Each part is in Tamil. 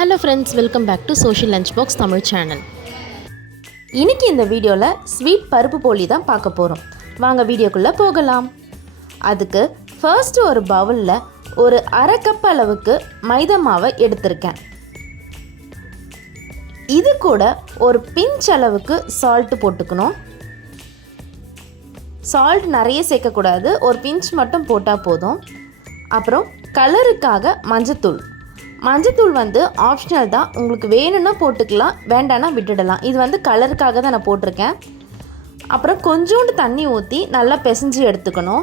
Hello friends, welcome back to social lunch box Tamil channel. இன்றைக்கி இந்த வீடியோவில் ஸ்வீட் பருப்பு போலி தான் பார்க்க போகிறோம். வாங்க வீடியோக்குள்ளே போகலாம். அதுக்கு ஃபர்ஸ்ட்டு ஒரு பவுலில் ஒரு அரை கப் அளவுக்கு மைதா மாவை எடுத்திருக்கேன். இது கூட ஒரு பிஞ்ச் அளவுக்கு சால்ட்டு போட்டுக்கணும். சால்ட் நிறைய சேர்க்கக்கூடாது, ஒரு பிஞ்ச் மட்டும் போட்டால் போதும். அப்புறம் கலருக்காக மஞ்சத்தூள் வந்து ஆப்ஷனல் தான், உங்களுக்கு வேணும்னா போட்டுக்கலாம், வேண்டானா விட்டுடலாம். இது வந்து கலருக்காக தான் நான் போட்டிருக்கேன். அப்புறம் கொஞ்சோண்டு தண்ணி ஊற்றி நல்லா பிசைஞ்சு எடுத்துக்கணும்.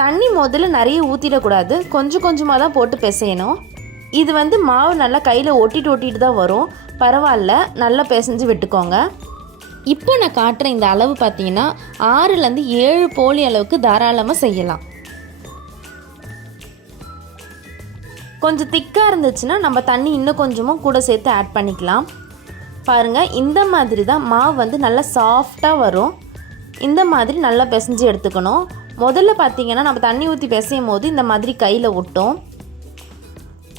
தண்ணி முதல்ல நிறைய ஊற்றிடக்கூடாது, கொஞ்சம் கொஞ்சமாக தான் போட்டு பிசையணும். இது வந்து மாவு நல்லா கையில் ஒட்டிட்டு தான் வரும், பரவாயில்ல, நல்லா பிசைஞ்சு விட்டுக்கோங்க. இப்போ நான் காட்டுற இந்த அளவு பார்த்தீங்கன்னா 6லேருந்து 7 போலி அளவுக்கு தாராளமாக செய்யலாம். கொஞ்சம் திக்காக இருந்துச்சுன்னா நம்ம தண்ணி இன்னும் கொஞ்சமும் கூட சேர்த்து ஆட் பண்ணிக்கலாம். பாருங்கள், இந்த மாதிரி தான் மாவு வந்து நல்லா சாஃப்டாக வரும். இந்த மாதிரி நல்லா பிசைஞ்சு எடுத்துக்கணும். முதல்ல பார்த்திங்கன்னா நம்ம தண்ணி ஊற்றி பிசையும் போது இந்த மாதிரி கையில் ஒட்டும்.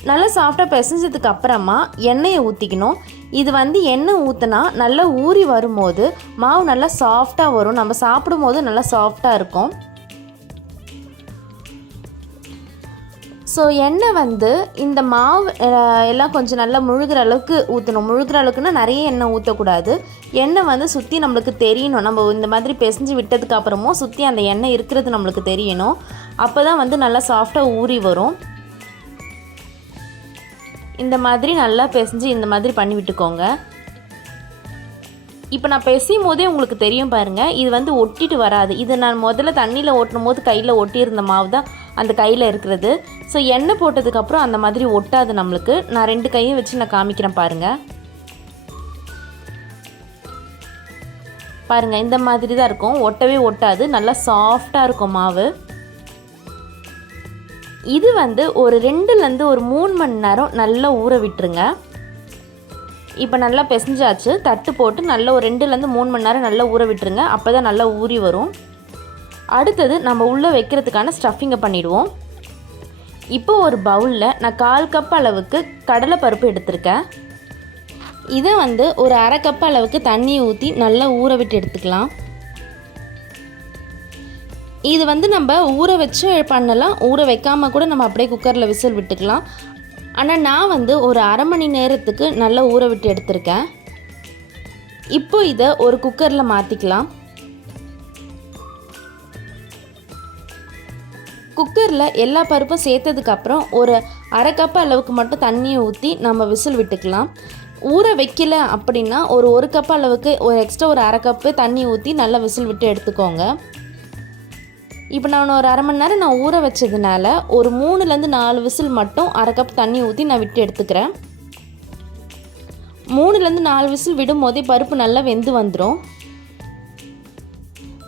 நல்லா சாஃப்டாக பிசைஞ்சதுக்கு அப்புறமா எண்ணெயை ஊற்றிக்கணும். இது வந்து எண்ணெய் ஊற்றினா நல்லா ஊறி வரும்போது மாவு நல்லா சாஃப்டாக வரும், நம்ம சாப்பிடும் போது நல்லா சாஃப்டாக இருக்கும். ஸோ எண்ணெய் வந்து இந்த மாவு எல்லாம் கொஞ்சம் நல்லா முழுகிற அளவுக்கு ஊற்றணும். முழுகிற அளவுக்குன்னா நிறைய எண்ணெய் ஊற்றக்கூடாது. எண்ணெய் வந்து சுற்றி நம்மளுக்கு தெரியணும். நம்ம இந்த மாதிரி பிசைஞ்சு விட்டதுக்கு அப்புறமும் சுற்றி அந்த எண்ணெய் இருக்கிறது நம்மளுக்கு தெரியணும். அப்போ தான் வந்து நல்லா சாஃப்டாக ஊறி வரும். இந்த மாதிரி நல்லா பிசைஞ்சு இந்த மாதிரி பண்ணி விட்டுக்கோங்க. இப்போ நான் பிசையும் போதே உங்களுக்கு தெரியும் பாருங்கள், இது வந்து ஒட்டிட்டு வராது. இது நான் முதல்ல தண்ணியில் ஓட்டும் போது கையில் ஒட்டியிருந்த மாவு தான் அந்த கையில் இருக்கிறது. ஸோ எண்ணெய் போட்டதுக்கப்புறம் அந்த மாதிரி ஒட்டாது நம்மளுக்கு. நான் 2 கையும் வச்சு நான் காமிக்கிறேன் பாருங்கள். பாருங்கள், இந்த மாதிரி தான் இருக்கும், ஒட்டவே ஒட்டாது, நல்லா சாஃப்டாக இருக்கும் மாவு. இது வந்து ஒரு 2லேருந்து ஒரு 3 மணி நேரம் நல்லா ஊற விட்டுருங்க. இப்போ நல்லா பிசைஞ்சாச்சு, தட்டு போட்டு நல்லா ஒரு 2லேருந்து 3 மணி நேரம் நல்லா ஊற விட்டுருங்க. அப்போ தான் நல்லா ஊறி வரும். அடுத்தது நம்ம உள்ளே வைக்கிறதுக்கான ஸ்டஃபிங்கை பண்ணிவிடுவோம். இப்போ ஒரு பவுலில் நான் 1/4 கப் அளவுக்கு கடலை பருப்பு எடுத்திருக்கேன். இதை வந்து ஒரு அரை கப் அளவுக்கு தண்ணி ஊற்றி நல்லா ஊற விட்டு எடுத்துக்கலாம். இது வந்து நம்ம ஊற வச்சு பண்ணலாம், ஊற வைக்காமல் கூட நம்ம அப்படியே குக்கரில் விசில் விட்டுக்கலாம். ஆனால் நான் வந்து ஒரு அரை மணி நேரத்துக்கு நல்லா ஊற விட்டு எடுத்திருக்கேன். இப்போ இதை ஒரு குக்கரில் மாற்றிக்கலாம். குக்கரில் எல்லா பருப்பும் சேர்த்ததுக்கப்புறம் ஒரு அரை கப் அளவுக்கு மட்டும் தண்ணியை ஊற்றி நம்ம விசில் விட்டுக்கலாம். ஊற வைக்கல அப்படின்னா ஒரு கப் அளவுக்கு எக்ஸ்ட்ரா ஒரு அரை கப்பு தண்ணி ஊற்றி நல்லா விசில் விட்டு எடுத்துக்கோங்க. இப்போ நான் ஒரு அரை மணி நேரம் நான் ஊற வச்சதுனால ஒரு 3லேருந்து 4 விசில் மட்டும் அரை கப் தண்ணி ஊற்றி நான் விட்டு எடுத்துக்கிறேன். 3லேருந்து 4 விசில் விடும் போதே பருப்பு நல்லா வெந்து வந்துடும்.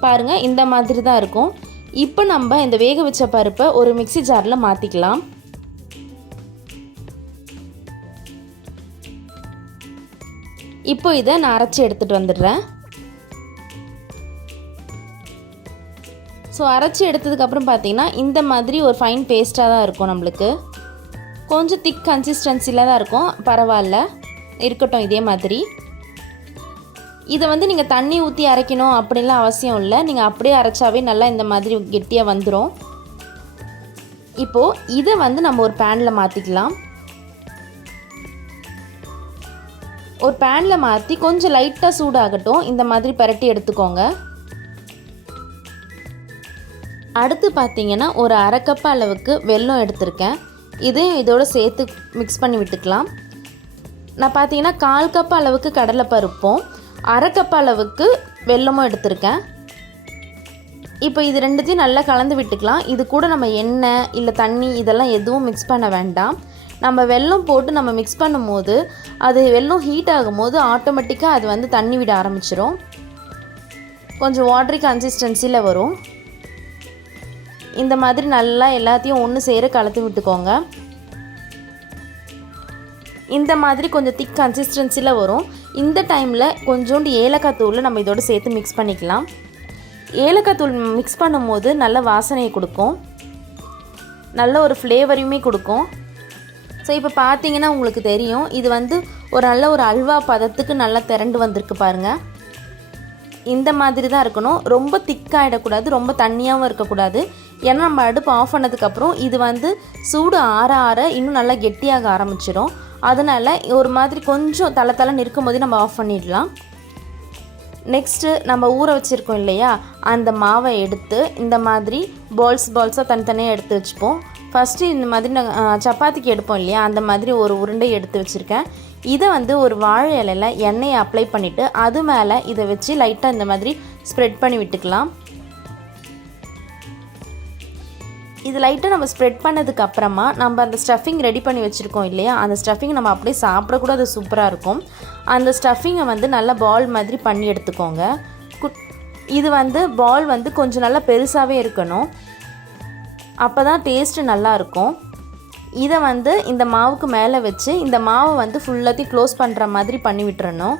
பாருங்கள், இந்த மாதிரி தான் இருக்கும். இப்போ நம்ம இந்த வேக வச்ச பருப்பை ஒரு மிக்ஸி ஜாரில் மாற்றிக்கலாம். இப்போ இதை நான் அரைச்சி எடுத்துகிட்டு வந்துடுறேன். ஸோ அரைச்சி எடுத்ததுக்கப்புறம் பார்த்தீங்கன்னா இந்த மாதிரி ஒரு ஃபைன் பேஸ்ட்டாக தான் இருக்கும். நம்மளுக்கு கொஞ்சம் திக் கன்சிஸ்டன்சியில் தான் இருக்கும், பரவாயில்ல, இருக்கட்டும். இதே மாதிரி இதை வந்து நீங்கள் தண்ணி ஊற்றி அரைக்கணும் அப்படின்லாம் அவசியம் இல்லை. நீங்கள் அப்படியே அரைச்சாவே நல்லா இந்த மாதிரி கெட்டியாக வந்துடும். இப்போது இதை வந்து நம்ம ஒரு பேனில் மாற்றிக்கலாம். ஒரு பேனில் மாற்றி கொஞ்சம் லைட்டாக சூடாகட்டும். இந்த மாதிரி பரட்டி எடுத்துக்கோங்க. அடுத்து பார்த்தீங்கன்னா ஒரு அரை கப் அளவுக்கு வெல்லம் எடுத்திருக்கேன். இதையும் இதோடு சேர்த்து மிக்ஸ் பண்ணி விட்டுக்கலாம். நான் பார்த்தீங்கன்னா 1/4 கப் அளவுக்கு கடலைப்பருப்பும் அரை கப் அளவுக்கு வெல்லமும் எடுத்திருக்கேன். இப்போ இது ரெண்டுத்தையும் நல்லா கலந்து விட்டுக்கலாம். இது கூட நம்ம எண்ணெய் இல்லை தண்ணி இதெல்லாம் எதுவும் மிக்ஸ் பண்ண வேண்டாம். நம்ம வெல்லம் போட்டு நம்ம மிக்ஸ் பண்ணும்போது அது வெல்லம் ஹீட் ஆகும்போது ஆட்டோமேட்டிக்காக அது வந்து தண்ணி விட ஆரம்பிச்சிடும். கொஞ்சம் வாட்டரி கன்சிஸ்டன்சியில் வரும். இந்த மாதிரி நல்லா எல்லாத்தையும் ஒன்று சேர கலந்து விட்டுக்கோங்க. இந்த மாதிரி கொஞ்சம் திக் கன்சிஸ்டன்சியில் வரும். இந்த டைமில் கொஞ்சோண்டு ஏலக்காய் தூள் நம்ம இதோடு சேர்த்து மிக்ஸ் பண்ணிக்கலாம். ஏலக்காய் தூள் மிக்ஸ் பண்ணும்போது நல்ல வாசனையை கொடுக்கும், நல்ல ஒரு ஃப்ளேவரையுமே கொடுக்கும். ஸோ இப்போ பார்த்தீங்கன்னா உங்களுக்கு தெரியும், இது வந்து ஒரு நல்ல ஒரு அல்வா பதத்துக்கு நல்லா திரண்டு வந்திருக்கு பாருங்கள். இந்த மாதிரி தான் இருக்கணும். ரொம்ப திக்காகிடக்கூடாது, ரொம்ப தண்ணியாகவும் இருக்கக்கூடாது. ஏன்னா நம்ம அடுப்பு ஆஃப் பண்ணதுக்கப்புறம் இது வந்து சூடு ஆற ஆற இன்னும் நல்லா கெட்டியாக ஆரம்பிச்சிடும். அதனால் ஒரு மாதிரி கொஞ்சம் தளத்தளன்னு இருக்கும்போதே நம்ம ஆஃப் பண்ணிடலாம். நெக்ஸ்ட்டு நம்ம ஊற வச்சுருக்கோம் இல்லையா, அந்த மாவை எடுத்து இந்த மாதிரி பால்ஸாக தனித்தனியாக எடுத்து வச்சுப்போம். ஃபஸ்ட்டு இந்த மாதிரி நாங்கள் சப்பாத்திக்கு எடுப்போம் இல்லையா, அந்த மாதிரி ஒரு உருண்டை எடுத்து வச்சுருக்கேன். இதை வந்து ஒரு வாழை இலையில் எண்ணெயை அப்ளை பண்ணிவிட்டு அது மேலே இதை வச்சு லைட்டாக இந்த மாதிரி ஸ்ப்ரெட் பண்ணி விட்டுக்கலாம். இது லைட்டாக நம்ம ஸ்ப்ரெட் பண்ணதுக்கு அப்புறமா நம்ம அந்த ஸ்டஃபிங் ரெடி பண்ணி வச்சுருக்கோம் இல்லையா, அந்த ஸ்டஃபிங் நம்ம அப்படியே சாப்பிடக்கூட அது சூப்பராக இருக்கும். அந்த ஸ்டஃபிங்கை வந்து நல்லா பால் மாதிரி பண்ணி எடுத்துக்கோங்க. இது வந்து பால் வந்து கொஞ்சம் நல்லா பெருசாகவே இருக்கணும், அப்போ தான் டேஸ்ட்டு நல்லாயிருக்கும். இதை வந்து இந்த மாவுக்கு மேலே வச்சு இந்த மாவை வந்து ஃபுல்லாத்தையும் க்ளோஸ் பண்ணுற மாதிரி பண்ணி விட்டுறணும்.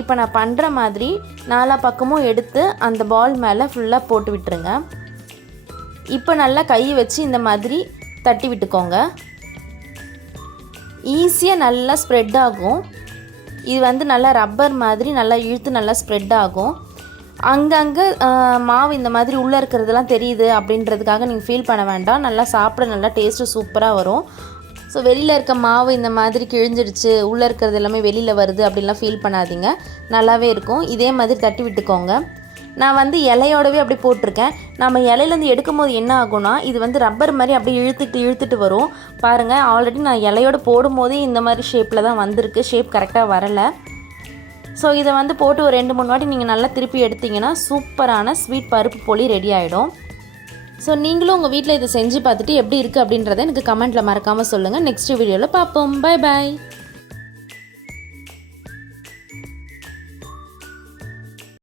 இப்போ நான் பண்ணுற மாதிரி 4 பக்கமும் எடுத்து அந்த பால் மேலே ஃபுல்லாக போட்டு விட்டுருங்க. இப்போ நல்லா கை வச்சு இந்த மாதிரி தட்டி விட்டுக்கோங்க. ஈஸியாக நல்லா ஸ்ப்ரெட் ஆகும். இது வந்து நல்லா ரப்பர் மாதிரி நல்லா இழுத்து நல்லா ஸ்ப்ரெட் ஆகும். அங்கங்கே மாவு இந்த மாதிரி உள்ளே இருக்கிறதெல்லாம் தெரியுது அப்படின்றதுக்காக நீங்கள் ஃபீல் பண்ண வேண்டாம். நல்லா சாப்பிட நல்லா டேஸ்ட்டு சூப்பராக வரும். ஸோ வெளியில் இருக்க மாவு இந்த மாதிரி கிழிஞ்சிடுச்சு, உள்ளே இருக்கிறது எல்லாமே வெளியில் வருது அப்படின்லாம் ஃபீல் பண்ணாதீங்க, நல்லாவே இருக்கும். இதே மாதிரி தட்டி விட்டுக்கோங்க. நான் வந்து இலையோடவே அப்படி போட்டிருக்கேன். நம்ம இலையிலேருந்து எடுக்கும் போது என்ன ஆகும்னா, இது வந்து ரப்பர் மாதிரி அப்படியே இழுத்துட்டு வரும் பாருங்கள். ஆல்ரெடி நான் இலையோடு போடும்போதே இந்த மாதிரி ஷேப்பில் தான் வந்திருக்கு, ஷேப் கரெக்டாக வரலை. ஸோ இதை வந்து போட்டு ஒரு 2-3 வாட்டி நீங்கள் நல்லா திருப்பி எடுத்திங்கன்னா சூப்பரான ஸ்வீட் பருப்பு போலி ரெடி ஆகிடும். ஸோ நீங்களும் உங்கள் வீட்டில் இதை செஞ்சு பார்த்துட்டு எப்படி இருக்குது அப்படின்றத எனக்கு கமெண்ட்டில் மறக்காமல் சொல்லுங்கள். நெக்ஸ்ட் வீடியோவில் பார்ப்போம். Bye bye.